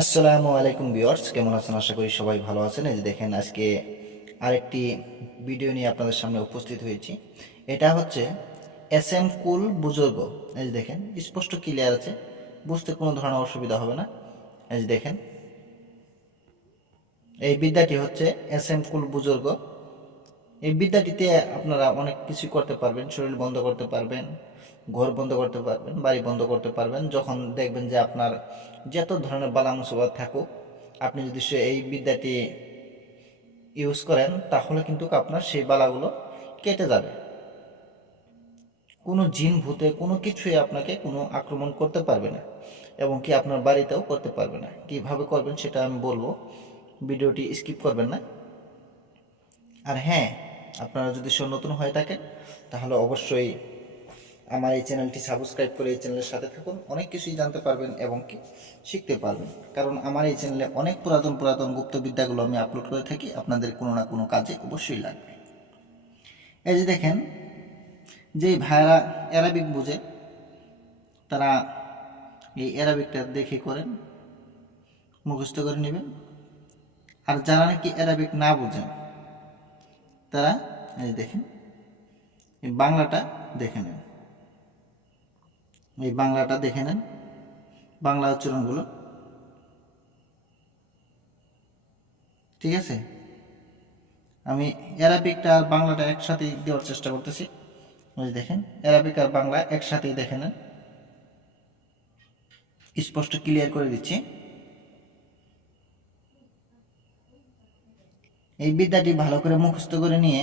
আসসালামু আলাইকুম ভিউয়ার্স, কেমন আছেন? আশা করি সবাই ভালো আছেন। এই যে দেখেন, আজকে আরেকটি ভিডিও নিয়ে আপনাদের সামনে উপস্থিত হয়েছি। এটা হচ্ছে এস এম কুল বুজুর্গ। এই যে দেখেন, স্পষ্ট ক্লিয়ার আছে, বুঝতে কোনো ধরনের অসুবিধা হবে না। এই যে দেখেন, এই বিদ্যাটি হচ্ছে এস এম কুল বুজুর্গ। এই বিদ্যাটিতে আপনারা অনেক কিছু করতে পারবেন, শরীর বন্ধ করতে পারবেন, ঘর বন্ধ করতে পারবেন, বাড়ি বন্ধ করতে পারবেন। যখন দেখবেন যে আপনার যত ধরনের বালা মুসিবত থাকুক, আপনি যদি সে এই বিদ্যাটি ইউজ করেন, তাহলে কিন্তু আপনার সেই বালাগুলো কেটে যাবে। কোনো জিন ভূতে কোনো কিছুই আপনাকে কোনো আক্রমণ করতে পারবে না, এবং কি আপনার বাড়িতেও করতে পারবে না। কীভাবে করবেন সেটা আমি বলব, ভিডিওটি স্কিপ করবেন না। আর হ্যাঁ আপনারা যদি সে নতুন হয়ে থাকেন, তাহলে অবশ্যই আমার এই চ্যানেলটি সাবস্ক্রাইব করে এই চ্যানেলের সাথে থাকুন। অনেক কিছুই জানতে পারবেন এবং কি শিখতে পারবেন। কারণ আমার এই চ্যানেলে অনেক পুরাতন পুরাতন গুপ্তবিদ্যাগুলো আমি আপলোড করে থাকি। আপনাদের কোনো না কোনো কাজে অবশ্যই লাগবে। এই যে দেখেন, যেই ভাইরা অ্যারাবিক বুঝে, তারা এই অ্যারাবিকটা দেখে করেন, মুখস্থ করে নেবেন। আর যারা নাকি অ্যারাবিক না বুঝেন তারা, এই দেখেন, এই বাংলাটা দেখে নেন। এই বাংলাটা দেখে নেন, বাংলা উচ্চারণগুলো। ঠিক আছে? আমি অ্যারাবিকটা আর বাংলাটা একসাথেই দেওয়ার চেষ্টা করতেছি। ওই দেখেন অ্যারাবিক আর বাংলা একসাথেই দেখে নেন। স্পষ্ট ক্লিয়ার করে দিচ্ছি। এই বিদ্যাটি ভালো করে মুখস্থ করে নিয়ে,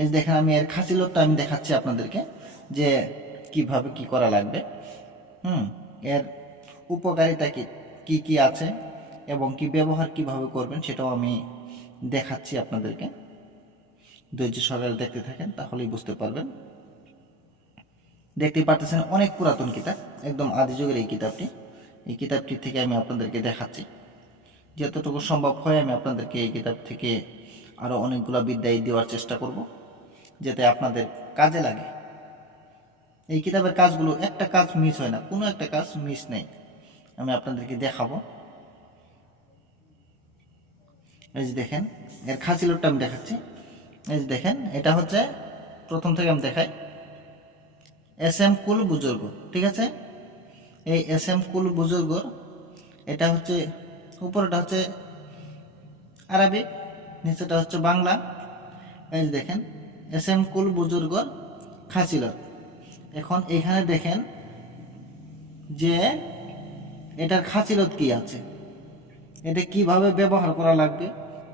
এই দেখেন আমি এর খাসিলতটা আমি দেখাচ্ছি আপনাদেরকে, যে কীভাবে কি করা লাগবে। হুম, এর উপকারিতা কি কি কি আছে এবং কি ব্যবহার কীভাবে করবেন সেটাও আমি দেখাচ্ছি আপনাদেরকে। ধৈর্য সহকারে দেখতে থাকেন, তাহলেই বুঝতে পারবেন। দেখতে পারতেছেন অনেক পুরাতন কিতাব, একদম আদি যুগের এই কিতাবটি। এই কিতাবটি থেকে আমি আপনাদেরকে দেখাচ্ছি। যতটুকু সম্ভব হয় আমি আপনাদেরকে এই কিতাব থেকে আরও অনেকগুলো বিদ্যায় দেওয়ার চেষ্টা করব, যাতে আপনাদের কাজে লাগে। এই কিতাবের কাজগুলো একটা কাজ মিস হয় না, কোনো একটা কাজ মিস নেই। আমি আপনাদেরকে দেখাবো। এই যে দেখেন, এর খাঁচিলোটটা আমি দেখাচ্ছি। এই যে দেখেন, এটা হচ্ছে প্রথম থেকে আমি দেখাই। এস এম কুল বুজুর্গ, ঠিক আছে? এই এস এম কুল বুজুর্গ এটা হচ্ছে উপরেটা হচ্ছে আরবিক নিচেটা হচ্ছে বাংলা। এই যে দেখেন এস এম কুল বুজুর্গ খাঁচিলত এখন এখানে দেখেন যে এটার খাঁচিলত কি আছে, এটা কীভাবে ব্যবহার করা লাগবে,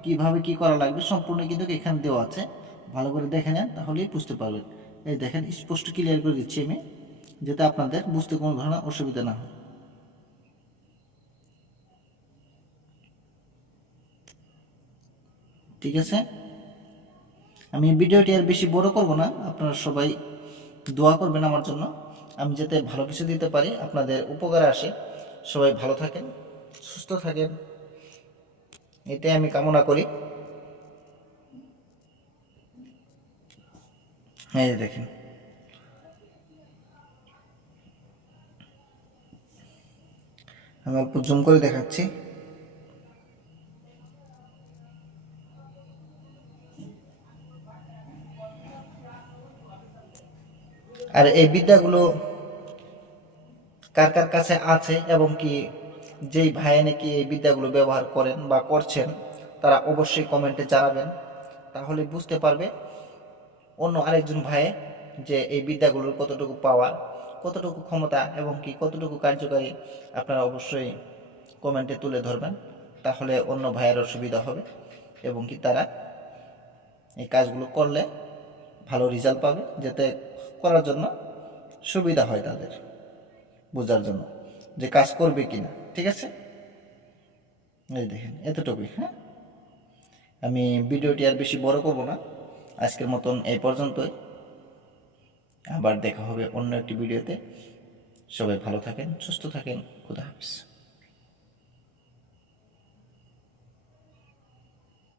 কীভাবে কি করা লাগবে, সম্পূর্ণ কিন্তু এখানে দেওয়া আছে। ভালো করে দেখে নেন, তাহলেই বুঝতে পারবেন। এই দেখেন, স্পষ্ট ক্লিয়ার করে দিচ্ছি আমি, যাতে আপনাদের বুঝতে কোনো ধরনের অসুবিধা না হয়। ঠিক আছে? আমি ভিডিওটি আর বেশি বড় করব না। আপনারা সবাই দোয়া করবেন আমার জন্য। আমি যাতে ভালো কিছু দিতে পারি, আপনাদের উপকারে আসে। সবাই ভালো থাকেন, সুস্থ থাকেন। এটাই আমি কামনা করি। হ্যাঁ দেখেন। আমি অল্প জুম করে দেখাচ্ছি। আর এই বিদ্যাগুলো কার কার কাছে আছে এবং কি যেই ভাই নাকি এই বিদ্যাগুলো ব্যবহার করেন বা করছেন, তারা অবশ্যই কমেন্টে জানাবেন। তাহলে বুঝতে পারবে অন্য আরেকজন ভাই যে এই বিদ্যাগুলোর কতটুকু পাওয়ার কতটুকু ক্ষমতা এবং কি কতটুকু কার্যকারী, আপনারা অবশ্যই কমেন্টে তুলে ধরবেন। তাহলে অন্য ভাইয়েরও সুবিধা হবে এবং কি তারা এই কাজগুলো করলে ভালো রেজাল্ট পাবে, যাতে করার জন্য সুবিধা হয় তাদের বোঝার জন্য যে কাজ করবে কি না ঠিক আছে? এই দেখেন, এতটুকুই হ্যাঁ? আমি ভিডিওটি আর বেশি বড় করব না। আজকের মতন এই পর্যন্তই। আবার দেখা হবে অন্য একটি ভিডিওতে। সবাই ভালো থাকেন, সুস্থ থাকেন, খুদা হাফিজ।